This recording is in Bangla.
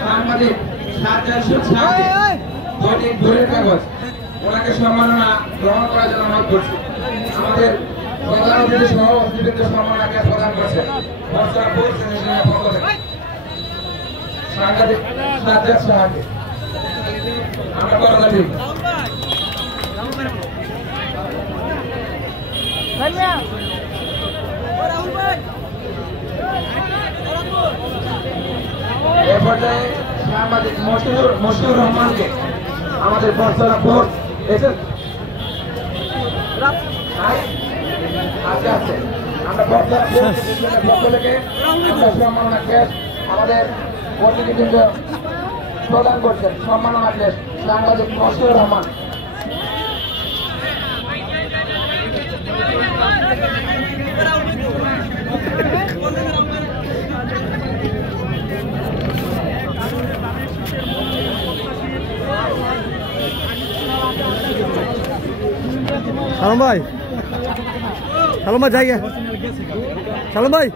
সাংবাদিক দৈনিক দৈনিক কাগজ ওনাকে সম্মাননা গ্রহণ করার জন্য অনুরোধ করছি। আমাদের প্রধান অতিথি সহ অতিথিবৃন্দ সম্মাননাকে প্রদান করছেন সাংবাদিক সাজ্জাদ সাহাকে। আমরা করলাম এ পর্যায়ে সাংবাদিক মশিউর রহমানকে আমাদের বর্তমান বোর্ড আছে আমরা বর্তমান পক্ষ থেকে সম্মাননা ক্যাশ আমাদের অতিথিবৃন্দ প্রদান করছেন। সম্মাননা ক্যাশ সাংবাদিক মশিউর রহমান। সালম ভাই जाएगा सालम भाई